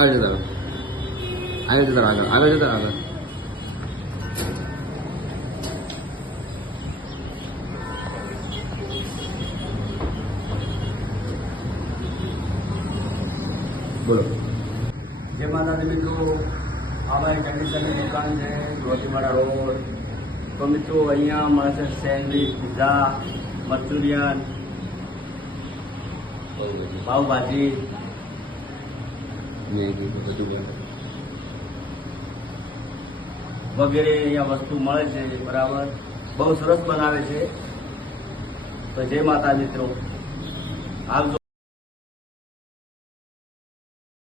આગળ જતા રહો. આગળ જતા રહો. આગળ જતા રહો. બોલો. જય માતાજી મિત્રો, અમારી કંડિશનની દુકાન છે ગોટીવાડા રોડ. તો મિત્રો અહીંયા મળશે સેન્ડવીચ, પીઝા, મંચુરિયન, પાવભાજી વગેરે અહીંયા વસ્તુ મળે છે. બરાબર, બહુ સરસ બનાવે છે. તો જય માતા મિત્રો, આવજો.